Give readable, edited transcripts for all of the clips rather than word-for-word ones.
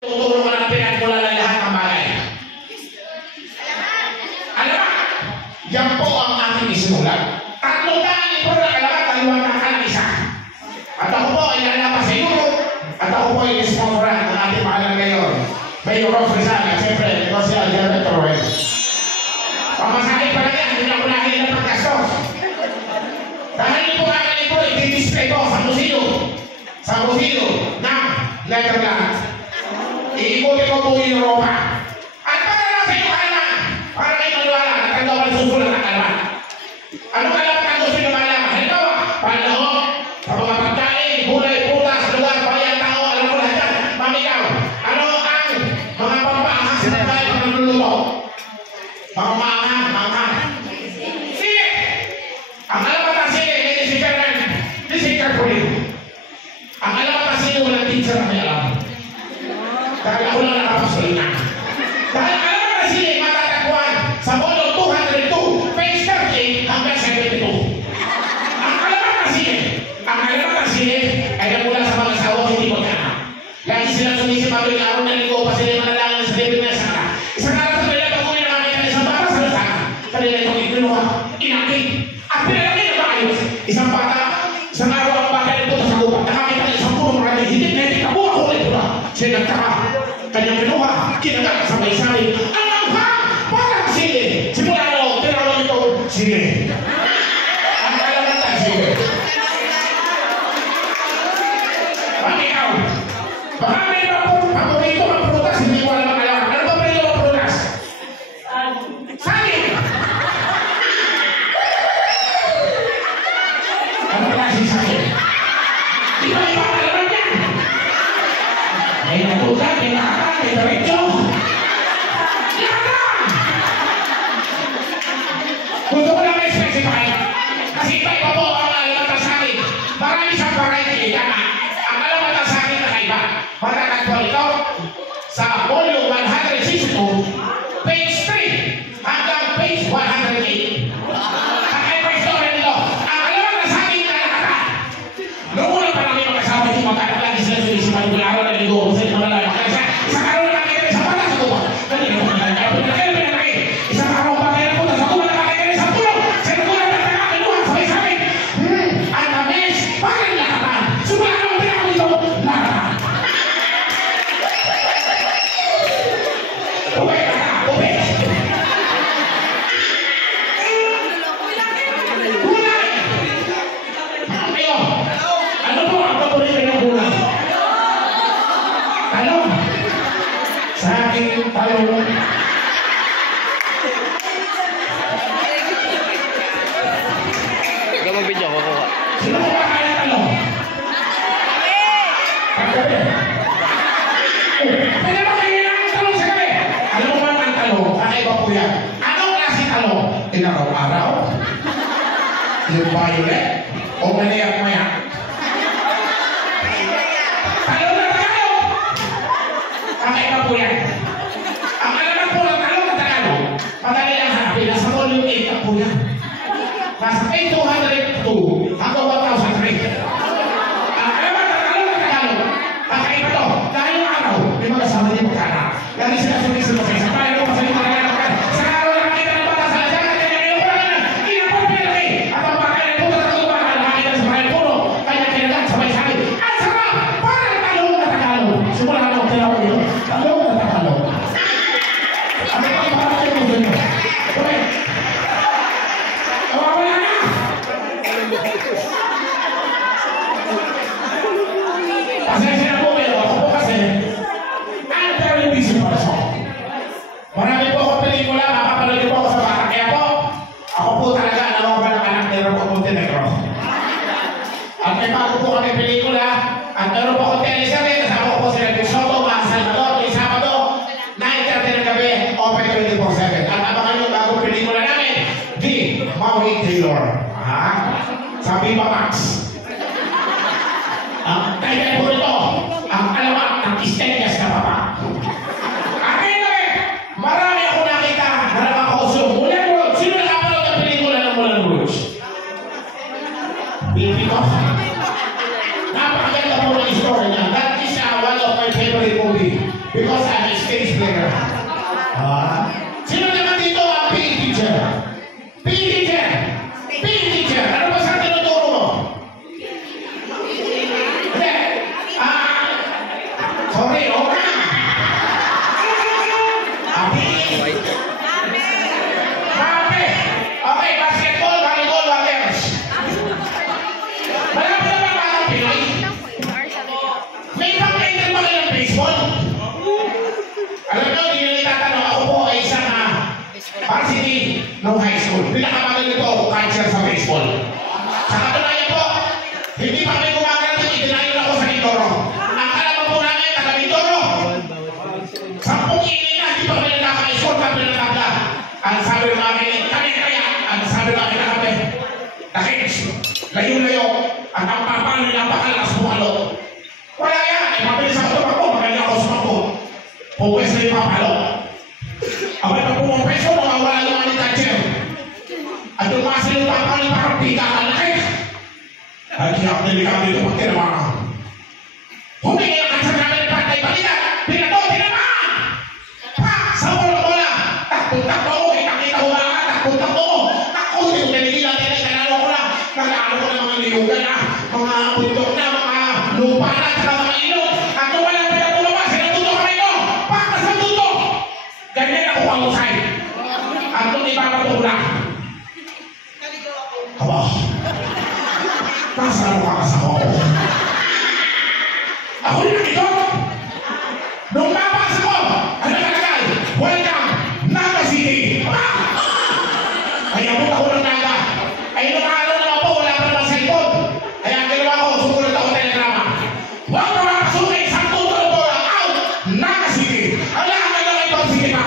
Tutulungan ang pinagmula ng lahat ng bagay. Alam ba? Yan po ang aking isinulat. 300 libro na kalamat, taliwan ng kalang isa. At ako po ay lalapas sa Europe. At ako po ay isponsoran ng ating mahal na ngayon. Mayor Ross Rizal, at siyempre, Negocial Director Roel. Pamasahe pa lang yan, hindi na ko lagi ng pagkastos. Dahil po ang libro, i-display ko sa museo. Sa museo ng Netherlands. Iikutin ko po yung Europa. At para lang sa iyo kalaman, para kayo maniwala, nagkanda ko susulat ng kalaman. Anong kalaman ang gusto nyo malaman? Halimbawa, panloob, sa mga pagkain, gulay, putas, lugar, bayan, tao, alam mo lahat yan, mamigaw. Ano ang mga pampaahas sa tayo ng naluluto? Mga maanghang. Sige! Ang alamat ang sige, hindi si Fernan, hindi si Carpulin. Ang alamat ang sige, walang teacher na may alam. Dahil ako lang nakapasalita. Dahil alam na sila matatagpuan sa volume 202, page 30 hanggang 72. Ang alamat na sila ay nagmula sa mga asawa hindi magkaanak. Lagi silang sumisip ang yung araw na linggo pa sila manalangin sa David na sana. Isang araw sa kanila pag-uwi na kami isang bata sa lasana. Kanila itong ikinuha, inakit, at pinalaki na maayos. Isang bata, isang araw ang bata nito sa sagupan. Nakakita ng isang puro mga hitik na hitik na buha ulit pula. Siya nagtaka. Kanyang kinuha, kinagat sa may sari. Alam ka! Parang sili! Simula na, tinawag ito, sili. Ang alamat na sili. Pag-ikaw, baka may paborito ang prutas, hindi ko alam ang alamat. Ano ba paborito ang prutas? Sali! Ano klase sali? Iba-iba ang alamat yan! May natutan, may nakaka, may diretso. Lahat! Gusto ko lang may-specify. Kasi iba-iba po ang alamat sa akin. Marami siyang variety. Ang alamat sa akin nakaiba. Matatagpuan ito sa volume 162, page 3 hanggang page 108. Kakaiba story nito. Ang alamat sa akin nakaiba. Noong una pa namin magkasama yung magkaanak lagi sila sinisipan yung araw na ligo sa mga lalaki. Isang araw na nakikita sa pala sa tuwa. Kanina ko pinakaya. Isang araw pa kayo na punta sa tuwa na nakikita sa tulong. Sa tulong na nakakinuha sa may sabi. Ang namis, parang lakatan. Sumala naman pinaka nito, lakatan. Uwe. Gulay! Ayo! Ano po ang paborito ng gulay? Talong! Sa akin, talong. Gamang video ko kuha. Sino ko ba kaya talong? Paggabi. Pwede ba kayo ng talong sa gabi? Alam mo ba ang talong? Kakaiba po yan. Anong klase talong? Inaraw-araw? Yung violet? O maniyak-mayak? Talong na Tagalog! Kakaiba po yan. Ang alamat po ng talong na Tagalog, madali lang hanapin. Nasa volume 8 na po yan. Nasa page 202 hanggang 1,003. Ang alamat ng talong na Tagalog, kakaiba to. Dahil yung araw, may mag-asama din magkaanak. Lagi sila sumisunod sa isang bayan ko, masalita na lang. Sa araw na nakita ng bata sa lasyan, at kanya ngayon pa lang, inapot pinaki. At ang baka ay puto sa tuba, nakakita sa bayan puno, kanya kinagat sa may sabi. Ang sarap! Parang talong na Tagalog. Simula na ako tinawag yun. Talong na Tagalog. Ano pa yung parang yung gusto nyo? Okay. Nawawala na! Pasensya na po kayo. Ako po kasi, I'm very busy person. Marami po akong pelikula, makapanood po ako sa bata. Kaya po, ako po talaga nawagan ng anak ni Ramon Montenegro. At may bago po kami pelikula, at meron po akong teleserye, kasama po sila Luis Soto, mga Salvador, may Sabado, 9:30 ng gabi, open 24/7. At abangan yung bagong pelikula namin, The Maui Taylor. Sa Viva Max. Ang kaya po ito, ang alamat ng Istenyas na papa. Akin naman, marami ako nakita na nakakosyo. Moulin Rouge. Sino nakapanood ang pelikula ng Moulin Rouge? Pilipino. Napakaganda po ng story niya. That is one of my favorite movie. Because I'm a stage player. Sino naman dito ang PE teacher? PE teacher! PE teacher! Ano ba sa tinuturo mo? Hindi. Sorry, okay. Sabi! Okay, basketball, volleyball, waters. Malapit na ba ang Pinoy? May pang-trainer ba kayo ng baseball? Alam nyo, hindi nyo itatanong, ako po ay isang varsity no high school. Pinakamagaling po ako catcher sa baseball. Sa katunayan po, hindi pa kami gumagano, itinayon ako sa Mindoro. Ang kalaman po namin, taga Mindoro, 10 inning na, hindi pa kami nagkaka-score, kami nagkaka. Ang sabi namin, kami kaya, ang sabi namin na kami, nakits, layo-layo, at ang papalo nilang pakalakas bumalo. Wala yan, mabilis ako tumakbo, magaling ako sumakbo. Pupwes na yung papalo. Abay pag pumupweso, mawawala naman yung catcher. At tumasin yung papalo, parang pika ka na kayo. At kaya ako delikado dito pag tinamaan. Humingi ang catcher namin ng patay, balita, pinato, tinamaan! Pa! Sa bola-bola! Takbo-takbo ko, kitang-kita ko lang, takbo-takbo ko. Takbo, hindi ko tinigil natin ay kanalo ko lang. Nagano ko ng mga niyugan na, mga bundok na, mga lupa na, saka mga ilog. At kung walang pinatulungan, sinatuto kami ko. Pakas ang tuto! Ganyan ako pangusay. At kung ipapatulak. Aba, nasaan ako kakasama ko? Ako rin nakito. Nung nabasa ko, ano nakalagay? Welcome, Naga City. Ay, abot ako ng Naga. Ay, nung araw naman po, wala pa naman cellphone. Kaya ang ginawa ko, sumunod ako telegrama. Huwag ka makasuki, isang tutulog po lang. Out, Naga City. Ala, hanggang na kayo sige pa.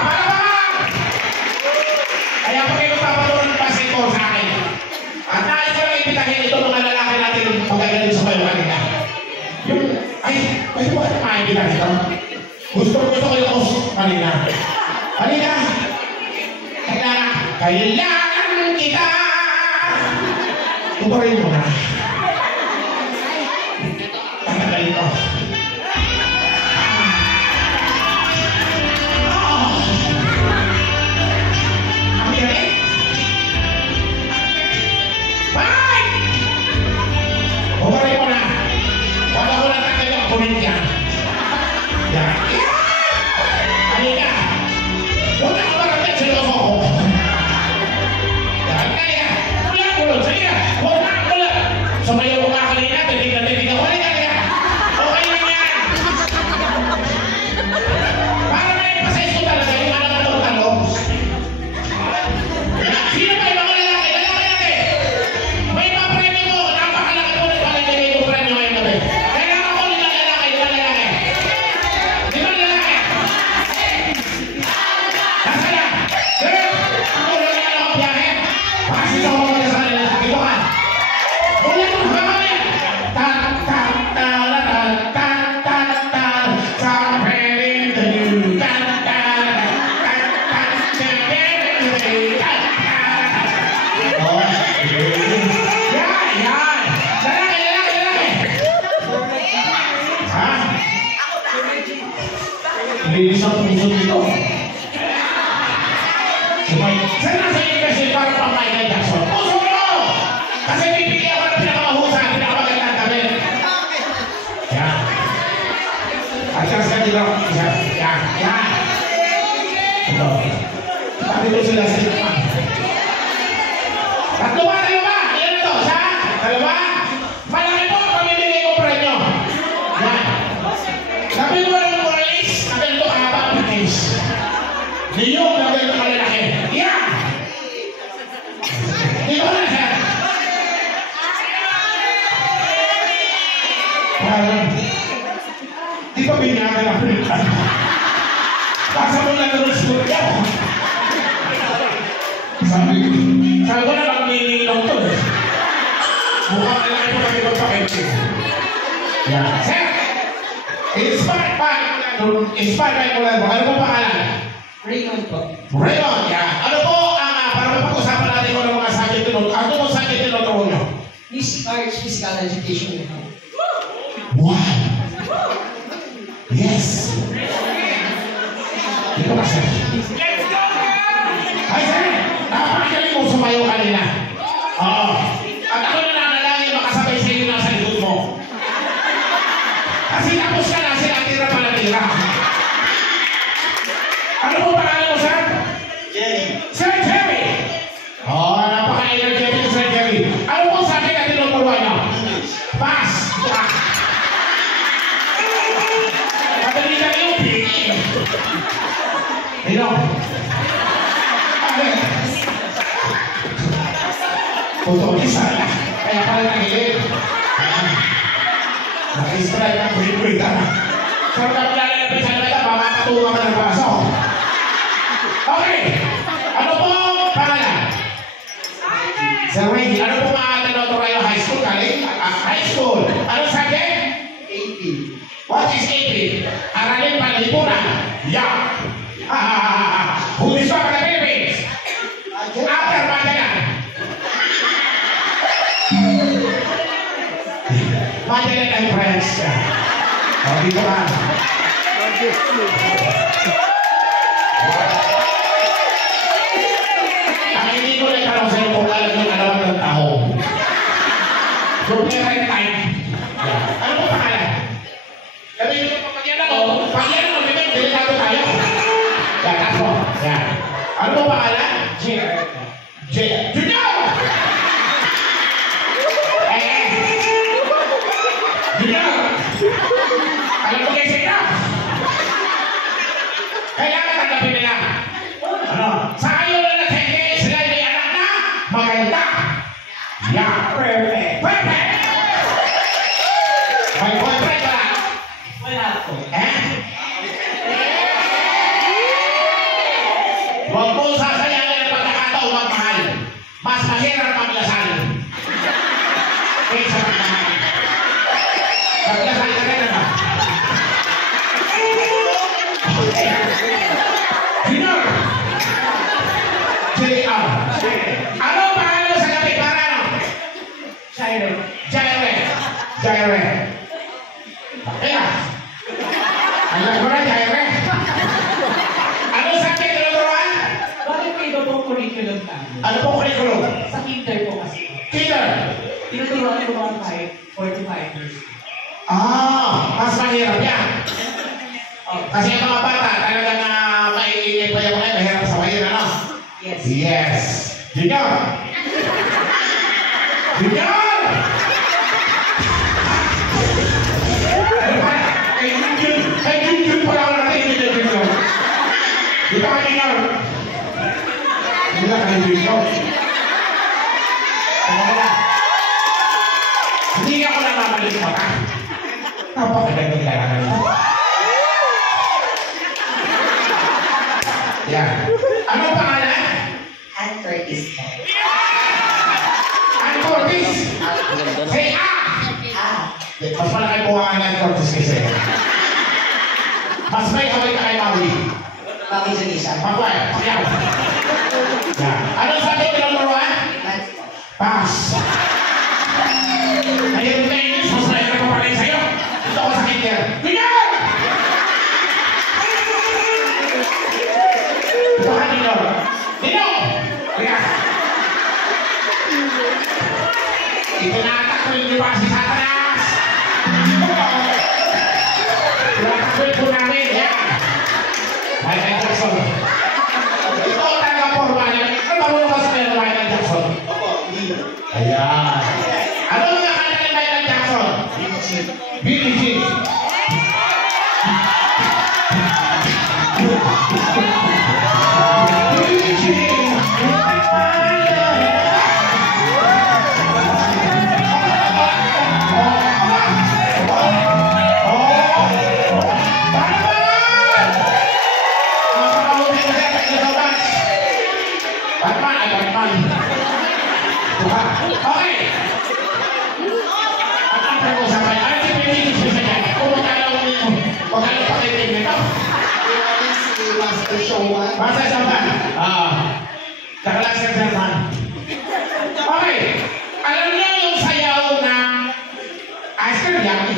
Kaya pag kayo papatulog ng basketball sa akin. At nais ko lang ipitahin ito mga lalaki natin pagkagaling sa kayo kanina. Yung, ay, pwede mo kayo makikita nito? Gusto ko yung host kanina. Kanina, kailangan kita. Tutuloy mo na. Tanggalin ko. Ang galing. Bye! Tutuloy mo na. Huwag ako na tanggalin ang kulit ka. Yan. Halika. Huwag ako marating sa loob ko. Yan. Kaya. Ulang-ulang. Sige. Huwag na ang ulang. Sumayaw ko nga kanina. Tinig na. Halika. Okay lang yan. Para may pasayos ko talaga yung mga naman sino ba yung mga lalaki? Lalaki natin. May papremyo mo. Napakalaki mo na palagay ko premyo ngayon natin. Kailangan ko nila lalaki. Di ba lalaki? Nasa na? Girl! Ako lang na ako biyahe. Pasis ako mga sa kanila. Ito ka. Ulit mo. Hama mo yan. Tan-tan-tan-tan-tan-tan-tan. Sa pwedeng tayo. Tan-tan-tan-tan-tan-tan-tan-tan. Oh, yan. Lalaki. Ha? Linis ang puso dito. Saan nasa university para pang Michael Jackson? Puso mo! Kasi pipili ako ng pinakamahusay, pinakamagandang damit. Yan. At saka sa kanila, yan. Ito. Sabi ko sila sa ito. Tatlo ba? Ilan ito? Isa? Dalawa? Malaki po ang pamimigay ko premyo. Yan. Sabi mo ng Morales, naganto ka ba ang patis? Niyong naganto ka lalaki. Yan! Dito na siya. Parang, di ba binyagan ang pinagkan? Kasa mo lang naman siguro yan. Sabi ko na magninginom to eh. Mukhang lalaki mo kami magpakente. Yan. Sir! Inspired by Mulan. Ano po pangalan? Raymond po. Raymond, yan. Ano po ang, para mapag-usapan natin ko ng mga subject tinuturo. Ano po subject tinuturo nyo? Music Arts Physical Education. Wow! Yes! Ito ka, sir. Let's go, girl! Ay, sir! Napakagaling mo sumayo kanina. Oo. At ako na nanalangin makasabay sa iyo nasa likod mo. Kasi tapos ka na, sila tira pa na tira. Ano po pangalan mo, sir? Jerry. Sir Jerry! Oo, napaka-energetic, Sir Jerry. Ano po sa akin na tinuturuan niyo? Pass! Madali lang yung pili. Hello? Puto ni Sara. Kaya pala nagilid. Naka-strike ang break-break ka na. Sir, kapilala na sa nalala, mamapatunga ka ng baso. Okay! Ano po pangalan? Sir Reggie, ano po mga Tenotorayo High School? High School. Ano subject? AP. What is AP? Aralin panlipunan. Yeah. Who is from the Philippines? After Magalan. Magalan and friends. O, dito ka. Ang hindi ko na itanong sa'yo kung alam yung alam ng tao. So, parent time. Ano po pangalan? Sabi nyo po pag yan ako, delikado tayo. Yan, ako. Yan. Ano po pangalan? JR. Junior! Junior! Alam mo kayo sa'yo? Kailangan tanggapin nila. Ano? Sa ayaw na natin, sila may anak na maganda. Yeah. Perfect. Perfect! May boyfriend ka lang. Wala po. Huwag mo sasayangin ang pagkakataon magmahal. Mas mahirap maglasal. Kaysa magmahal. Maglasal ka rin naman. Junior! JR. Ano ang pangalan mo sa gabi? Para ano? Siren. Jaire. Kaya. Alam ko na, Jaire. Ano sa akin tinuturuan? Bakit may iba pong curriculum tayo? Ano pong curriculum? Sa kinder po kasi. Peter. Tinuturuan ko mga 4 to 5 years. Mas mahirap yan. Oh, Kasi ang mga bata talagang maiingay pa yung mga mahirap sa mahirap, ano? yes. Yes. Junior! Junior! Ano ba? Kay Junior pala ako natin yung Junior. Di ba kay Junior? Hindi lang kay Junior. Hindi ako namamalit mo, ha? Napakaganda nila na nito. Yan. Ano pangalan? At Curtis po. Ann Curtis. Say mas malaki po ang Ann Curtis kasi. Mas may haway ka kay Maui. Mami Janisa. Magway. Siyaw. Yan. Ano sabi ko ng turuan? Pass. Ayun na English, mas mahirap ko pa rin sa'yo. Ito ko sa kinder. Tingnan! Ito ka, Dino. Dino! Tingnan. Itinatakil niyo ba si Satanas? Itinatakil po namin. Yan. Michael Jackson. Ito ang taga-forma niya. Ano marunong ka sa Michael Jackson? Ayan. Ano mga kanta ni Michael Jackson? Billie Jean. Billie Jean. Okay. Ang pag-usapan, ano si Pilipinas sa kanya? Kung magkano pa kayo nito? Master Showman. Basta sa ban. Kakalasan sa ban. Okay. Alam niyo yung sayaw ng Ice Cream Yummy?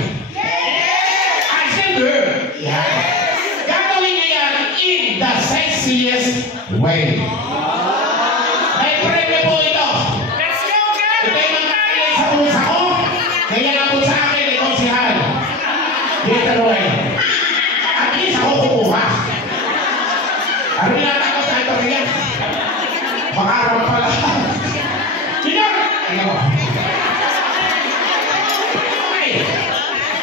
Ice Cream Girl. Gagawin niya yan in the sexiest way. May premyo po ito. Let's go, girl! Ito yung magkakalit sa pusa ko. Kaya nabot sa akin, ikaw si Hal. Dito, Roy. At least ako kukuha. Ano nilata ko sa ito rin? Makaraw pala. Sino? Ayun mo. Okay.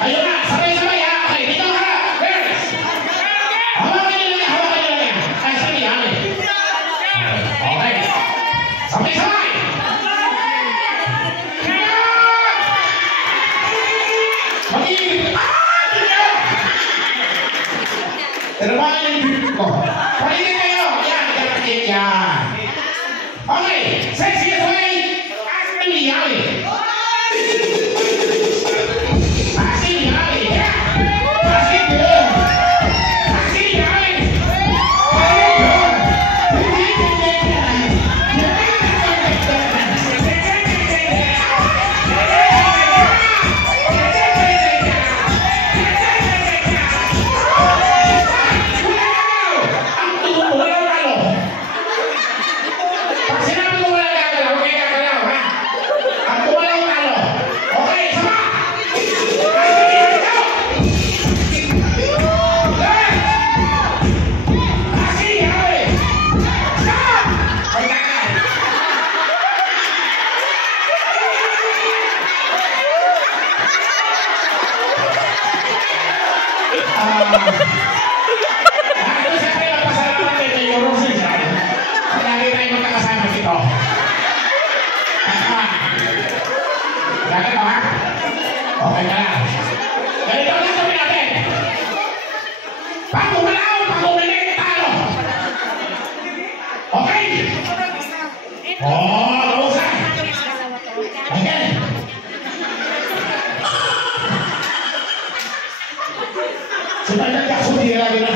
Ayun na. Sabay-sabay ha. Okay. Dito ka na. Girls. Hawakan nyo lang yan. Hawakan nyo lang yan. Ay, sabi ha. Okay. Sabay-sabay. Mag-iibig. Dito! Tinabahan yung bibig ko. Paligid kayo. Yan. Yan. Yan. Okay. Sexiest way. Ashley Yali. Ashley Yali. Yeah. Ashley good. Ashley Yali. Ang tuwa mo, walang talo. Pag sinabi ko wala gagalaw, huwag kayo gagalaw, ha? Ang tuwalaw talo. Okay, sama! Ashley, go! Ashley, Yali. Stop! Ay, kakay. Ito siyempre magpasalamat kayo kay Eurosis. Lagi tayo magkakasama dito. Lagi ba ha? Okay ka lang. Ganito ang gagawin natin. Pag umalaw, pag umilig, talo. Okay? Nausan. Ayan. Si Michael Jackson, hindi lagi na